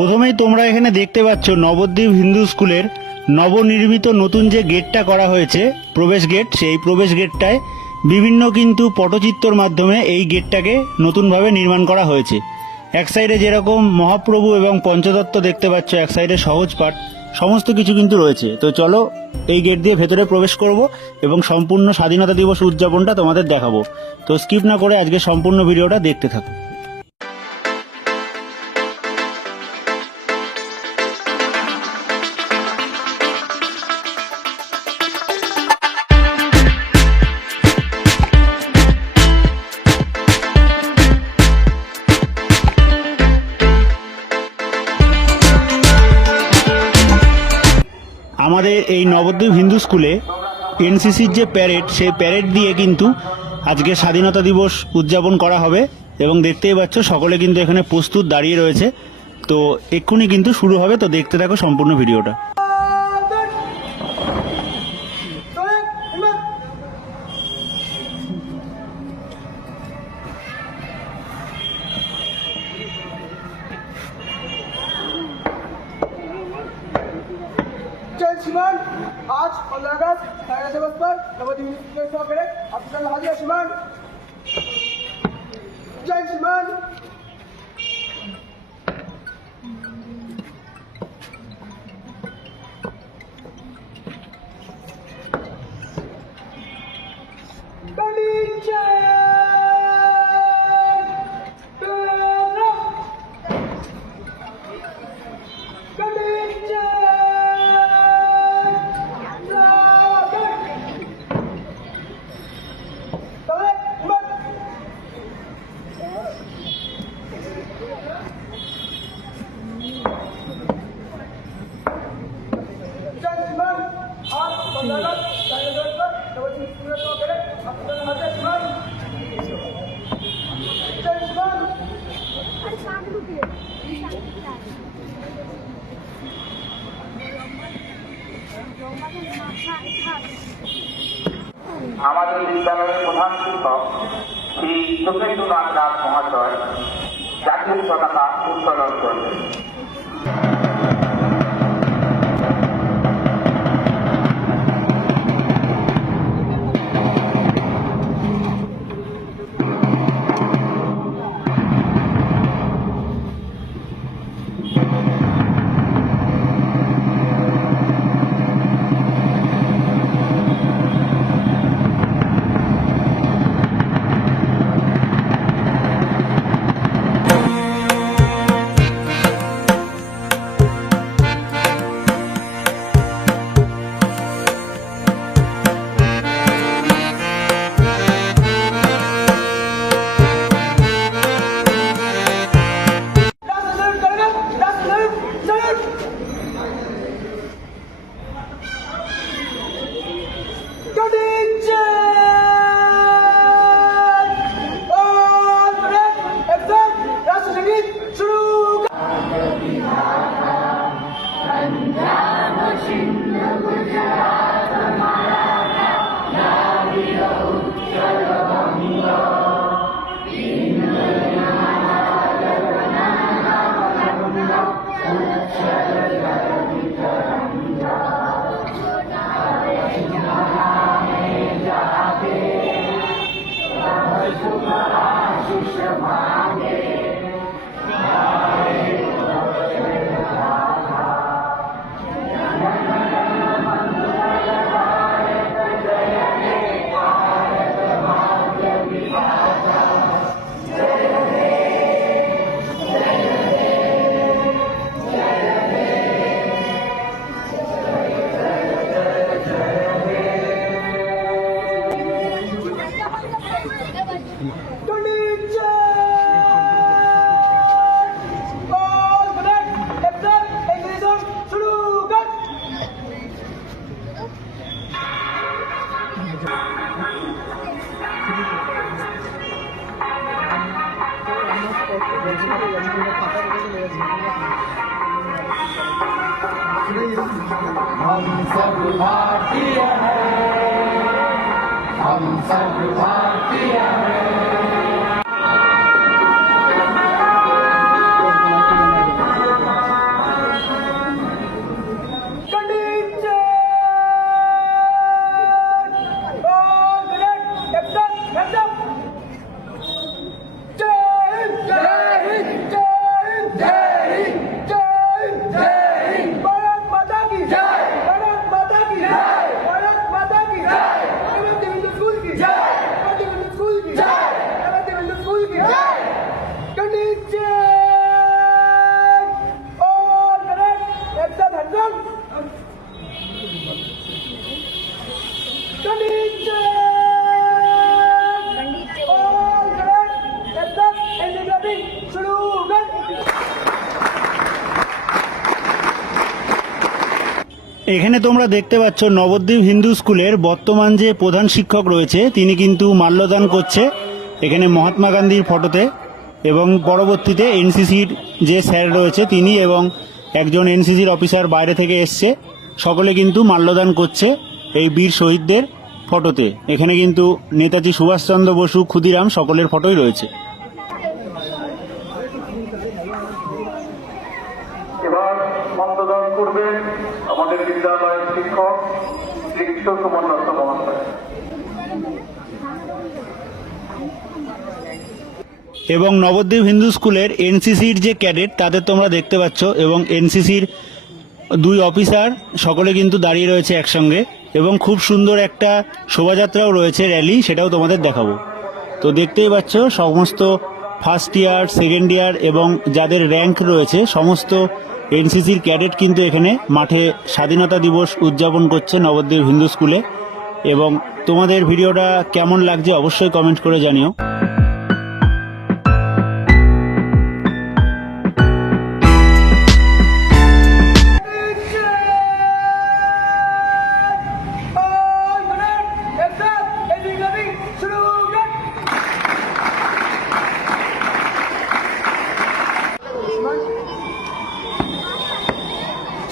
প্রথমেই তোমরা এখানে দেখতে পাচ্ছ নবদ্বীপ হিন্দু স্কুলের নবনির্মিত নতুন যে গেটটা করা হয়েছে, প্রবেশ গেট, সেই প্রবেশ গেটটায় বিভিন্ন কিন্তু পটচিত্রর মাধ্যমে এই গেটটাকে নতুনভাবে নির্মাণ করা হয়েছে। এক সাইডে যেরকম মহাপ্রভু এবং পঞ্চদত্ত দেখতে পাচ্ছ, এক সাইডে সহজ পাঠ, সমস্ত কিছু কিন্তু রয়েছে। তো চলো এই গেট দিয়ে ভেতরে প্রবেশ করব এবং সম্পূর্ণ স্বাধীনতা দিবস উদযাপনটা তোমাদের দেখাবো। তো স্কিপ না করে আজকে সম্পূর্ণ ভিডিওটা দেখতে থাকো। আমাদের এই নবদ্বীপ হিন্দু স্কুলে এনসিসির যে প্যারেড, সেই প্যারেড দিয়ে কিন্তু আজকে স্বাধীনতা দিবস উদযাপন করা হবে এবং দেখতেই পাচ্ছ সকলে কিন্তু এখানে প্রস্তুত দাঁড়িয়ে রয়েছে। তো এক্ষুনি কিন্তু শুরু হবে, তো দেখতে থাকো সম্পূর্ণ ভিডিওটা। जय श्रीमान, आज 15 अगस्त स्वाधीनता दिवस पर नवद्वीप हिंदू स्कूल के अफसर हाजिर श्रीमान। जय श्रीमान। আমাদের বিদ্যালয়ের প্রধান শিক্ষক শ্রী চোখেন্দুনাথ দাস মহাশয় জাতীয় পতাকা উত্তোলন করবেন। हम सब भारतीय हैं, हम सब भारतीय हैं। এখানে তোমরা দেখতে পাচ্ছ নবদ্বীপ হিন্দু স্কুলের বর্তমান যে প্রধান শিক্ষক রয়েছে তিনি কিন্তু মাল্যদান করছে এখানে মহাত্মা গান্ধীর ফটোতে, এবং পরবর্তীতে এনসিসির যে স্যার রয়েছে তিনি এবং একজন এনসিসির অফিসার বাইরে থেকে এসছে, সকলে কিন্তু মাল্যদান করছে এই বীর শহীদদের ফটোতে। এখানে কিন্তু নেতাজি সুভাষচন্দ্র বসু, ক্ষুদিরাম সকলের ফটোই রয়েছে। এবার মন্ত্রদান করবেন আমাদের বিদ্যালয়ের শিক্ষক শ্রী কিশোর কুমার দত্ত মহাশয়। এবং নবদ্বীপ হিন্দু স্কুলের এনসিসির যে ক্যাডেট তাদের তোমরা দেখতে পাচ্ছ, এবং এনসিসির দুই অফিসার সকলে কিন্তু দাঁড়িয়ে রয়েছে একসঙ্গে, এবং খুব সুন্দর একটা শোভাযাত্রাও রয়েছে, র্যালি, সেটাও তোমাদের দেখাবো। তো দেখতেই পাচ্ছ সমস্ত ফার্স্ট ইয়ার, সেকেন্ড ইয়ার এবং যাদের র্যাঙ্ক রয়েছে সমস্ত এনসিসির ক্যাডেট কিন্তু এখানে মাঠে স্বাধীনতা দিবস উদযাপন করছে নবদ্বীপ হিন্দু স্কুলে। এবং তোমাদের ভিডিওটা কেমন লাগছে অবশ্যই কমেন্ট করে জানিও।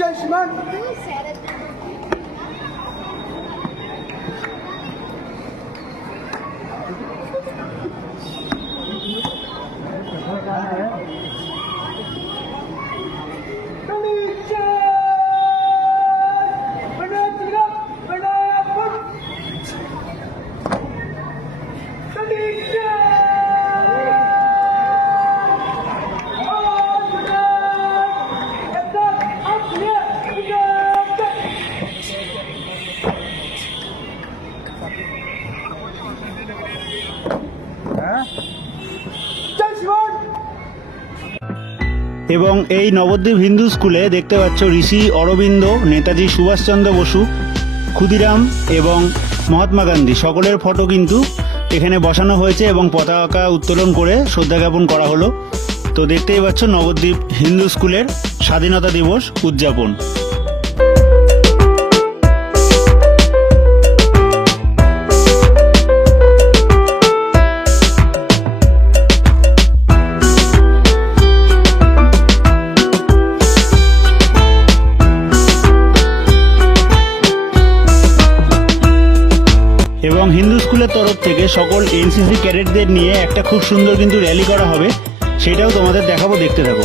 जय श्रीमान जय श्रीमान এবং এই নবদ্বীপ হিন্দু স্কুলে দেখতে পাচ্ছ ঋষি অরবিন্দ, নেতাজি সুভাষচন্দ্র বসু, ক্ষুদিরাম এবং মহাত্মা গান্ধী সকলের ফটো কিন্তু এখানে বসানো হয়েছে এবং পতাকা উত্তোলন করে শ্রদ্ধা জ্ঞাপন করা হলো। তো দেখতেই পাচ্ছ নবদ্বীপ হিন্দু স্কুলের স্বাধীনতা দিবস উদযাপন। এবং হিন্দু স্কুলের তরফ থেকে সকল এনসিসি ক্যাডেটদের নিয়ে একটা খুব সুন্দর কিন্তু র্যালি করা হবে, সেটাও তোমাদের দেখাবো, দেখতে থাকো।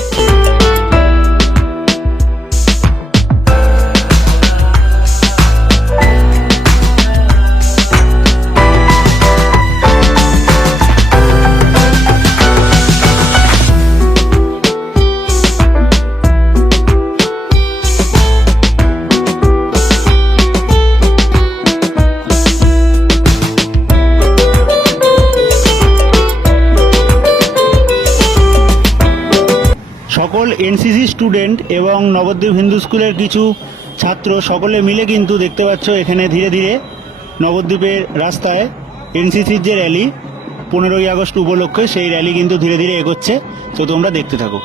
সকল এনসিসি স্টুডেন্ট এবং নবদ্বীপ হিন্দু স্কুলের কিছু ছাত্র সকলে মিলে কিন্তু দেখতে পাচ্ছ এখানে ধীরে ধীরে নবদ্বীপের রাস্তায় এনসিসির যে র্যালি 15ই আগস্ট উপলক্ষে সেই র্যালি কিন্তু ধীরে ধীরে এগোচ্ছে। তো তোমরা দেখতে থাকো।